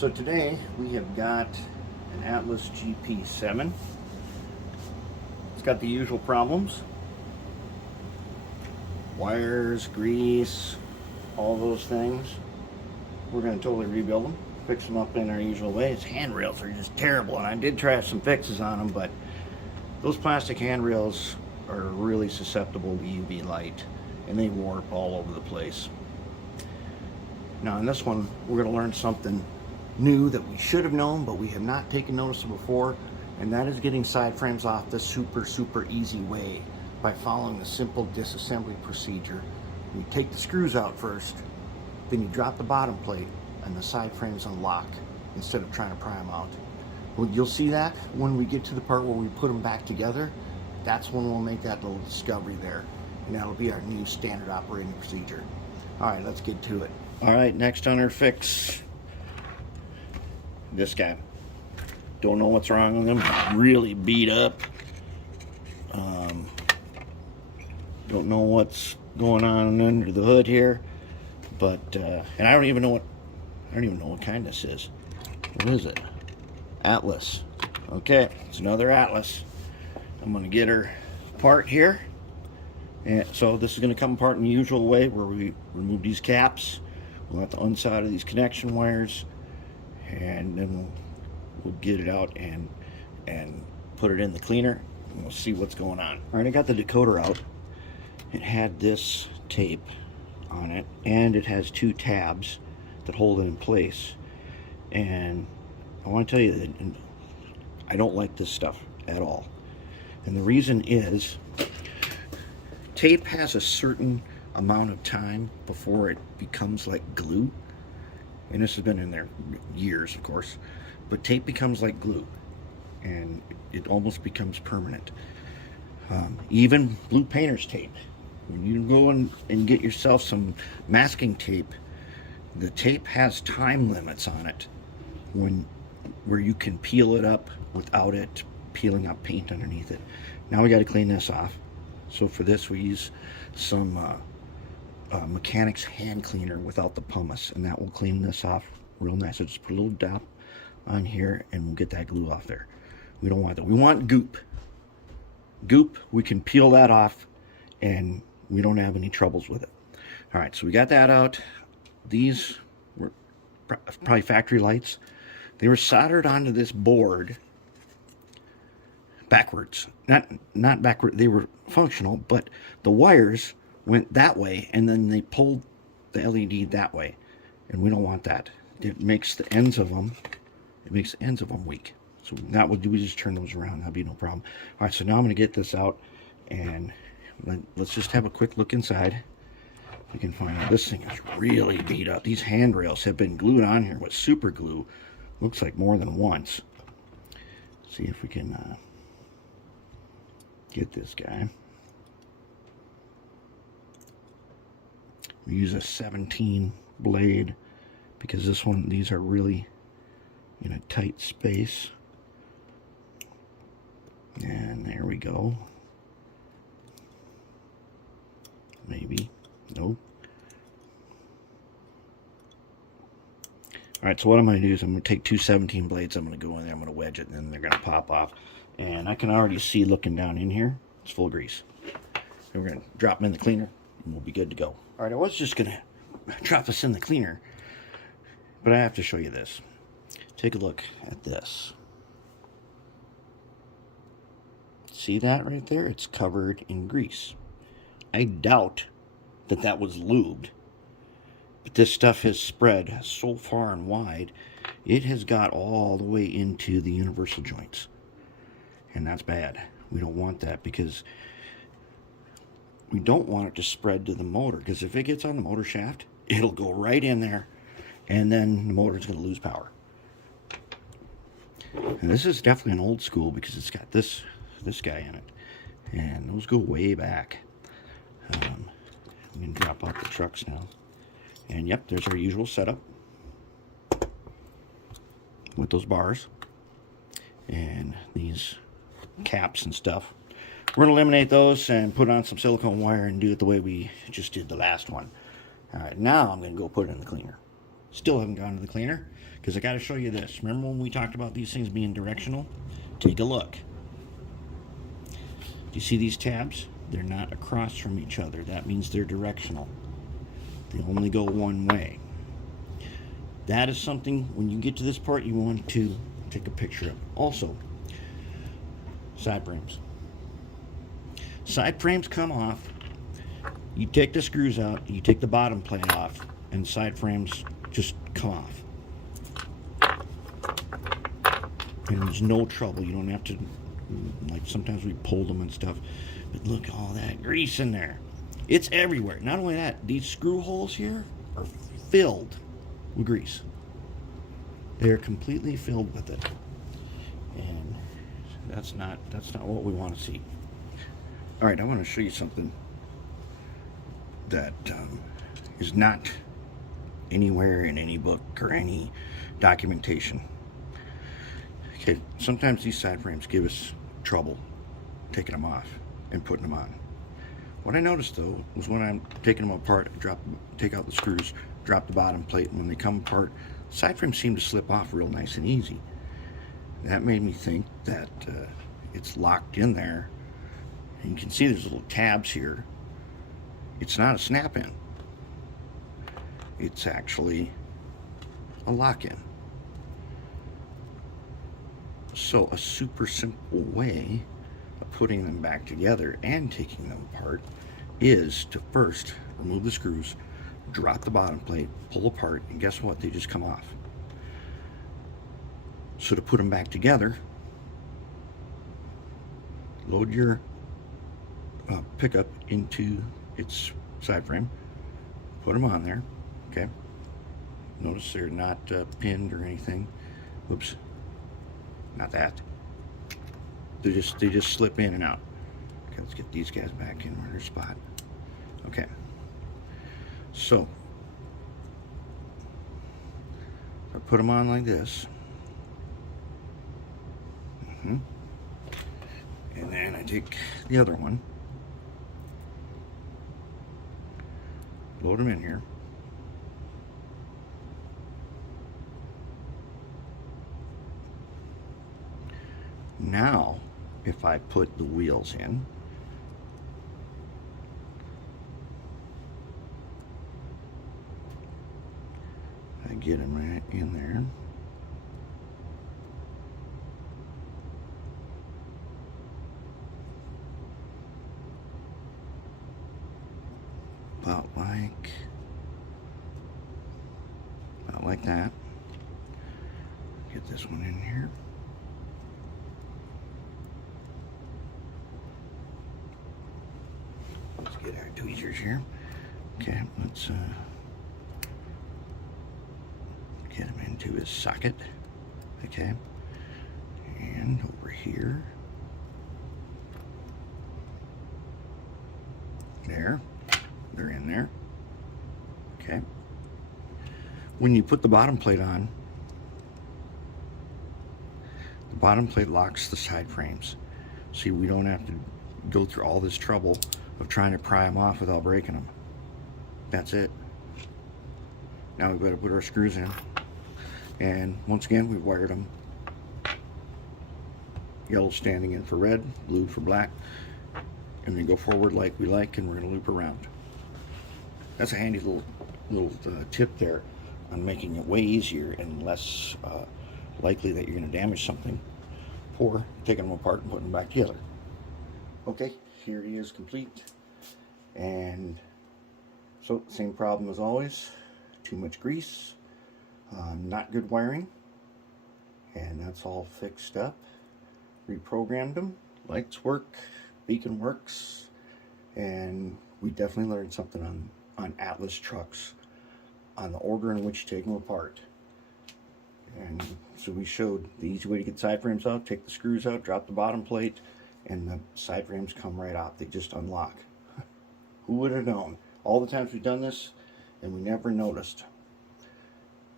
So today we have got an Atlas GP7. It's got the usual problems. Wires, grease, all those things. We're going to totally rebuild them, fix them up in our usual way. Its handrails are just terrible, and I did try some fixes on them, but those plastic handrails are really susceptible to UV light, and they warp all over the place. Now in this one, we're going to learn something new that we should have known, but we have not taken notice of before, and that is getting side frames off the super easy way by following the simple disassembly procedure. You take the screws out first, then you drop the bottom plate, and the side frames unlock instead of trying to pry them out. Well, you'll see that when we get to the part where we put them back together. That's when we'll make that little discovery there, and that'll be our new standard operating procedure. All right, let's get to it. All right, next on our fix, this guy. Don't know what's wrong with him. Really beat up. Don't know what's going on under the hood here, but and I don't even know what kind this is. What is it? Atlas. Okay, it's another Atlas. I'm going to get her apart here, and so this is going to come apart in the usual way, where we remove these caps. We'll have to unside of these connection wires, and then we'll get it out and put it in the cleaner, and we'll see what's going on. All right, I got the decoder out. It had this tape on it, and it has two tabs that hold it in place. And I want to tell you that I don't like this stuff at all. And the reason is, tape has a certain amount of time before it becomes like glue. And this has been in there years, of course. But tape becomes like glue, and it almost becomes permanent. Even blue painter's tape. When you go and get yourself some masking tape, the tape has time limits on it where you can peel it up without it peeling up paint underneath it. Now we got to clean this off. So for this we use some mechanics hand cleaner without the pumice, and that will clean this off real nice. So just put a little dab on here and we'll get that glue off there. We don't want that. We want goop. Goop, we can peel that off and we don't have any troubles with it. All right, so we got that out. These were probably factory lights. They were soldered onto this board backwards. Not backward, they were functional, but the wires went that way, and then they pulled the LED that way, and we don't want that. It makes the ends of them weak. So that would do, we just turn those around. That'll be no problem. All right, so now I'm going to get this out, and let's just have a quick look inside. We can find out this thing is really beat up. These handrails have been glued on here with super glue. Looks like more than once. See if we can get this guy. We use a 17 blade because these are really in a tight space. And there we go. Maybe. Nope. Alright, so what I'm going to do is I'm going to take two 17 blades, I'm going to go in there, I'm going to wedge it, and then they're going to pop off. And I can already see, looking down in here, it's full of grease. And we're going to drop them in the cleaner, and we'll be good to go. Alright, I was just going to drop this in the cleaner, but I have to show you this. Take a look at this. See that right there? It's covered in grease. I doubt that was lubed, but this stuff has spread so far and wide, it has got all the way into the universal joints, and that's bad. We don't want that, because we don't want it to spread to the motor, because if it gets on the motor shaft, it'll go right in there, and then the motor's going to lose power. And this is definitely an old school, because it's got this guy in it, and those go way back. We can drop out the trucks now, and yep, there's our usual setup with those bars and these caps and stuff. We're going to eliminate those and put on some silicone wire and do it the way we just did the last one. All right, now I'm going to go put it in the cleaner. Still haven't gone to the cleaner because I got to show you this. Remember when we talked about these things being directional? Take a look. Do you see these tabs? They're not across from each other. That means they're directional. They only go one way. That is something, when you get to this part, you want to take a picture of. Also, side frames. Side frames come off. You take the screws out, you take the bottom plate off, and side frames just come off. And there's no trouble. You don't have to, like sometimes we pull them and stuff, but look at all that grease in there. It's everywhere. Not only that, these screw holes here are filled with grease. They're completely filled with it. And that's not what we want to see. All right, I want to show you something that is not anywhere in any book or any documentation. Okay, sometimes these side frames give us trouble taking them off and putting them on. What I noticed though was when I'm taking them apart, take out the screws, drop the bottom plate, and when they come apart, side frames seem to slip off real nice and easy. That made me think that it's locked in there. And you can see there's little tabs here. It's not a snap-in. It's actually a lock-in. So a super simple way of putting them back together and taking them apart is to first remove the screws, drop the bottom plate, pull apart, and guess what? They just come off. So to put them back together, load your pickup into its side frame, put them on there, okay? Notice they're not pinned or anything. Whoops, not that. They just slip in and out. Okay, let's get these guys back in their spot. Okay, so I put them on like this. And then I take the other one, load them in here. Now, if I put the wheels in, I get them right in there. About like that. Get this one in here. Let's get our tweezers here. Okay, let's get him into his socket. Okay, and over here. There, they're in there. Okay. When you put the bottom plate on, the bottom plate locks the side frames. See, we don't have to go through all this trouble of trying to pry them off without breaking them. That's it. Now we've got to put our screws in. And once again, we've wired them. Yellow standing in for red, blue for black. And then go forward like we like, and we're going to loop around. That's a handy little tip there on making it way easier and less likely that you're going to damage something for taking them apart and putting them back together. Okay, here he is complete. And so, same problem as always. Too much grease, not good wiring, and that's all fixed up. Reprogrammed them. Lights work, beacon works, and we definitely learned something on Atlas trucks, on the order in which you take them apart. And so we showed the easy way to get side frames out: take the screws out, drop the bottom plate, and the side frames come right off. They just unlock. Who would have known? All the times we've done this, and we never noticed.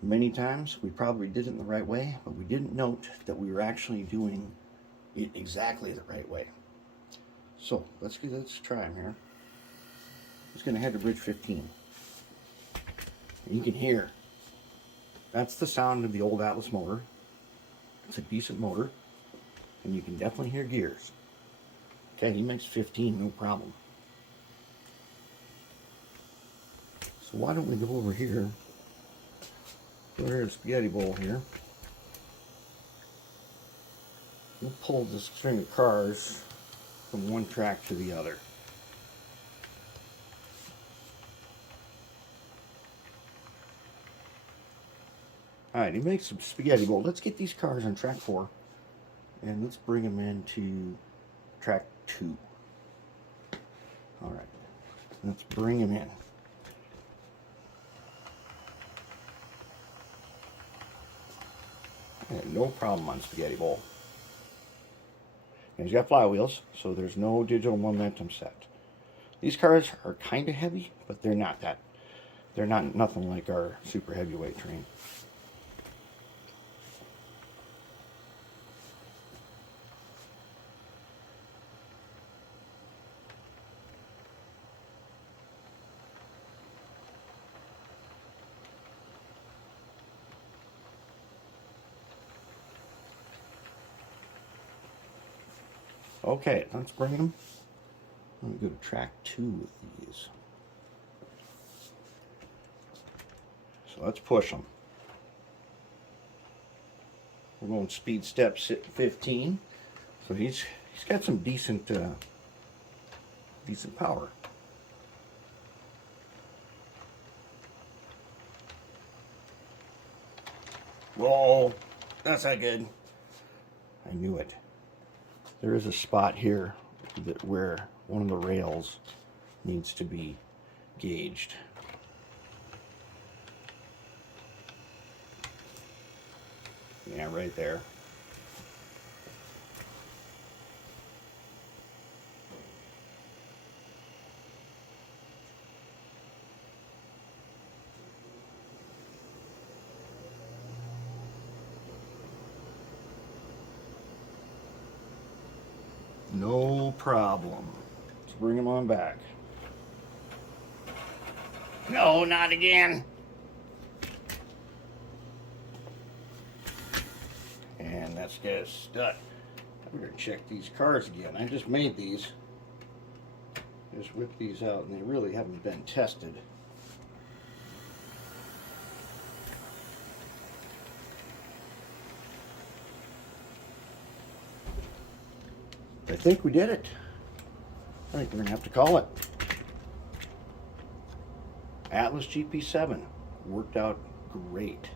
Many times we probably did it in the right way, but we didn't note that we were actually doing it exactly the right way. So let's try them here. I'm just going to head to bridge 15. And you can hear that's the sound of the old Atlas motor. It's a decent motor, and you can definitely hear gears. Okay, he makes 15, no problem. So why don't we go over here? Go to the spaghetti bowl here. We'll pull this string of cars from one track to the other. Alright, he makes some spaghetti bowl. Let's get these cars on track 4 and let's bring them into track 2. Alright, let's bring them in. No problem on spaghetti bowl. And he's got flywheels, so there's no digital momentum set. These cars are kind of heavy, but they're not that. They're not nothing like our super heavyweight train. Okay, let's bring them. Let me go to track 2 with these. So let's push them. We're going speed step 15. So he's got some decent power. Whoa, that's not good. I knew it. There is a spot here where one of the rails needs to be gauged. Yeah, right there. No problem. Let's bring him on back. No, not again. And that's guy's stud. I better check these cars again. I just made these. Just whipped these out and they really haven't been tested. I think we did it. I think we're gonna have to call it. Atlas GP7 worked out great.